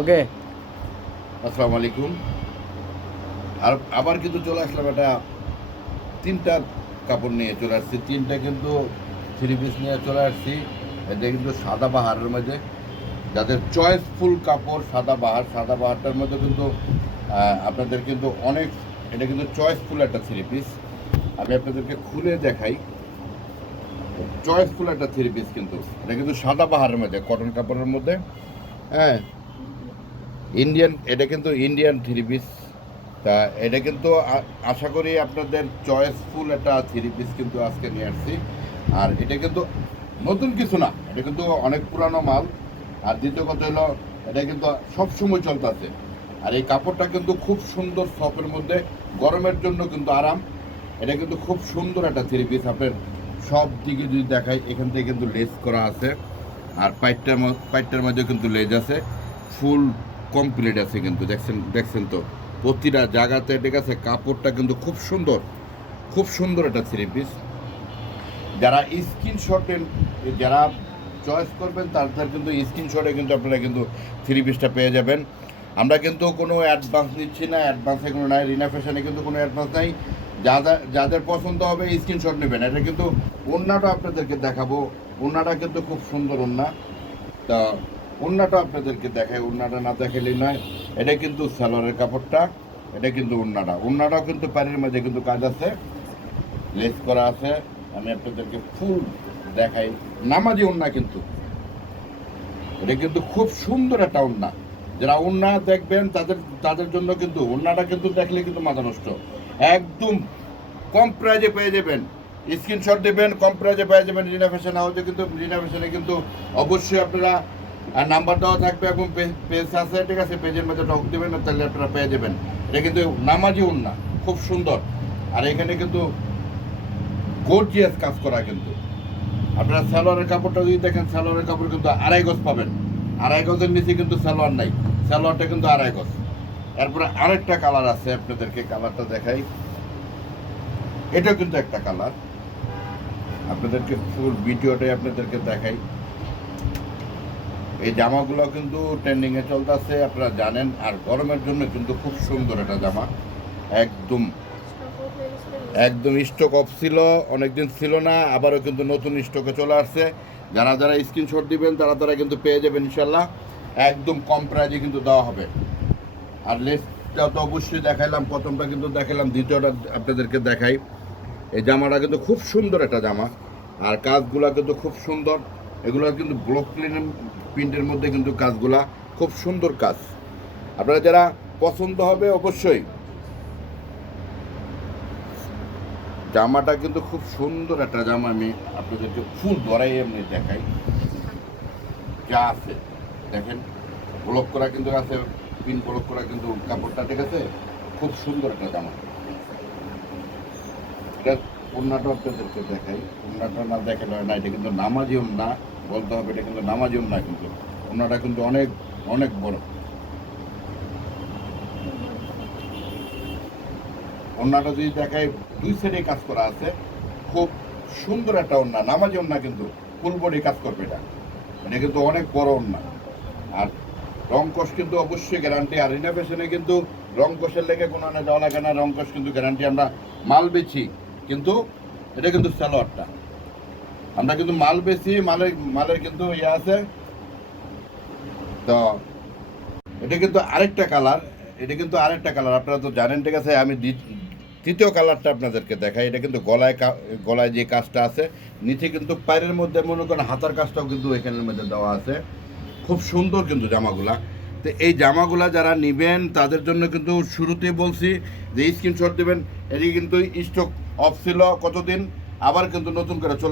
ওকে। আসসালামু আলাইকুম। আর আবার কিন্তু চলে আসলাম একটা তিনটা কাপড় নিয়ে চলে আসছি। তিনটা কিন্তু থ্রি পিস নিয়ে চলে আসছি। এটা কিন্তু সাদা বাহারের মধ্যে, যাদের চয়েসফুল কাপড় সাদা বাহারটার মধ্যে কিন্তু আপনাদের কিন্তু অনেক, এটা কিন্তু চয়েসফুল একটা থ্রি পিস। আমি আপনাদেরকে খুলে দেখাই। চয়েসফুল একটা থ্রি পিস কিন্তু এটা কিন্তু সাদা বাহারের মধ্যে, কটন কাপড়ের মধ্যে। হ্যাঁ, এটা কিন্তু ইন্ডিয়ান থ্রি পিস। তা এটা কিন্তু আশা করি আপনাদের চয়েসফুল একটা থ্রি পিস কিন্তু আজকে নিয়ে আসছি। আর এটা কিন্তু নতুন কিছু না, এটা কিন্তু অনেক পুরানো মাল। আর দ্বিতীয় কথা হলো, এটা কিন্তু সবসময় চলতেছে। আর এই কাপড়টা কিন্তু খুব সুন্দর, সফের মধ্যে, গরমের জন্য কিন্তু আরাম। এটা কিন্তু খুব সুন্দর একটা থ্রি পিস। আপনার সব দিকে যদি দেখাই, এখান থেকে কিন্তু লেস করা আছে। আর পাইটটার মধ্যে কিন্তু লেজ আছে, ফুল কমপ্লিট আছে কিন্তু। দেখছেন তো প্রতিটা জায়গাতে, ঠিক আছে। কাপড়টা কিন্তু খুব সুন্দর একটা থ্রি পিস। যারা স্ক্রিনশটে, যারা চয়েস করবেন, তাদের কিন্তু স্ক্রিনশটে কিন্তু আপনারা কিন্তু থ্রি পিসটা পেয়ে যাবেন। আমরা কিন্তু কোনো অ্যাডভান্স নিচ্ছি না, অ্যাডভান্সে কোনো নাই। রিনা ফ্যাশনে কিন্তু কোনো অ্যাডভান্স নাই। যাদের পছন্দ হবে স্ক্রিনশট নেবেন। এটা কিন্তু ওড়নাটা আপনাদেরকে দেখাবো। ওড়নাটা কিন্তু খুব সুন্দর ওড়না। তা ওড়নাটা আপনাদেরকে দেখায়, ওড়নাটা না দেখালেই নয়। এটা কিন্তু সালোয়ারের কাপড়টা, এটা কিন্তু ওড়নাটাও কিন্তু পাড়ির মধ্যে কিন্তু কাজ আছে, লেস করা আছে। আমি আপনাদেরকে ফুল দেখাই। নামাজি ওড়না কিন্তু, এটা কিন্তু খুব সুন্দর একটা ওড়না। যারা ওড়না দেখবেন তাদের জন্য কিন্তু ওড়নাটা কিন্তু দেখলে কিন্তু মাথা নষ্ট। একদম কম প্রাইজে পেয়ে যাবেন। স্ক্রিনশট দেবেন, কম প্রাইজে পেয়ে যাবেন। রিনা ফ্যাশন হাউসে কিন্তু, রিনা ফ্যাশনে কিন্তু অবশ্যই আপনারা নাম্বার দেওয়া থাকবে এবং পেজ আছে, ঠিক আছে। পেজের মধ্যে ঢোক দেবেন, তাহলে আপনারা পেয়ে যাবেন। এটা কিন্তু নামাজি ওড়না, খুব সুন্দর। আর এখানে কিন্তু গর্জিয়াস কাজ করা কিন্তু। আপনারা সালোয়ারের কাপড়টা যদি দেখেন, সালোয়ারের কাপড় কিন্তু 2.5 গজ পাবেন। 2.5 গজের নিচে কিন্তু সালোয়ার নাই, সালোয়ারটা কিন্তু 2.5 গজ। তারপরে আরেকটা কালার আছে, আপনাদেরকে কালারটা দেখাই। এটাও কিন্তু একটা কালার, আপনাদেরকে ফুল ভিডিওটাই আপনাদেরকে দেখাই। এই জামাগুলো কিন্তু ট্রেন্ডিংয়ে চলতেছে, আপনারা জানেন। আর গরমের জন্য কিন্তু খুব সুন্দর একটা জামা। একদম একদম স্টক অফ ছিল, অনেকদিন ছিল না, আবারও কিন্তু নতুন স্টকে চলে আসছে। যারা স্ক্রিনশট দিবেন তারা কিন্তু পেয়ে যাবেন ইনশাল্লাহ। একদম কম প্রাইজে কিন্তু দেওয়া হবে। আর লেসটা তো অবশ্যই দেখাইলাম, প্রথমটা কিন্তু দেখাইলাম, দ্বিতীয়টা আপনাদেরকে দেখাই। এই জামাটা কিন্তু খুব সুন্দর একটা জামা। আর কাজগুলা কিন্তু খুব সুন্দর। এগুলো কিন্তু ব্লক প্রিন্টের মধ্যে কিন্তু কাজগুলা খুব সুন্দর কাজ। আপনারা যারা পছন্দ হবে অবশ্যই। জামাটা কিন্তু খুব সুন্দর একটা জামা। আমি আপনাদেরকে ফুল ধরাই এমনি দেখাই। যা আছে দেখেন, ব্লক করা কিন্তু আছে, পিন ব্লক করা কিন্তু কাপড়টা, ঠিক আছে। খুব সুন্দর একটা জামা। এটা ওড়নাটা আপনাদেরকে দেখাই। ওড়নাটা না দেখালে হয় না, এটা কিন্তু নামাজি ওড়না বলতে হবে। এটা কিন্তু নামাজি ওড়না কিন্তু। ওড়নাটা কিন্তু অনেক অনেক বড়। ওড়নাটা যদি দেখায়, 2 সাইডে কাজ করা আছে, খুব সুন্দর একটা ওড়না, নামাজি ওড়না কিন্তু। ফুল বডি কাজ করবে এটা। এটা কিন্তু অনেক বড় ওড়না। আর রং কষ কিন্তু অবশ্যই গ্যারান্টি। আর রিনা ফ্যাশনে কিন্তু রং কষের লেগে কোনো দেওয়া লাগে না, রং কষ কিন্তু গ্যারান্টি। আমরা মাল বেচি কিন্তু, এটা কিন্তু সালোয়ারটা, আমরা কিন্তু মাল বেচি, মালের কিন্তু ইয়ে আছে। তো এটা কিন্তু আরেকটা কালার, আপনারা তো জানেন, ঠিক আছে। আমি তৃতীয় কালারটা আপনাদেরকে দেখাই। এটা কিন্তু গলায় যে কাজটা আছে, নিচে কিন্তু পায়ের মধ্যে মনে করেন হাতার কাজটাও কিন্তু এখানের মধ্যে দেওয়া আছে। খুব সুন্দর কিন্তু জামাগুলা। তো এই জামাগুলা যারা নেবেন তাদের জন্য কিন্তু শুরুতেই বলছি যে স্ক্রিনশট দেবেন। এটি কিন্তু স্টক অফ ছিল কতদিন, আবার কিন্তু নতুন করে চলে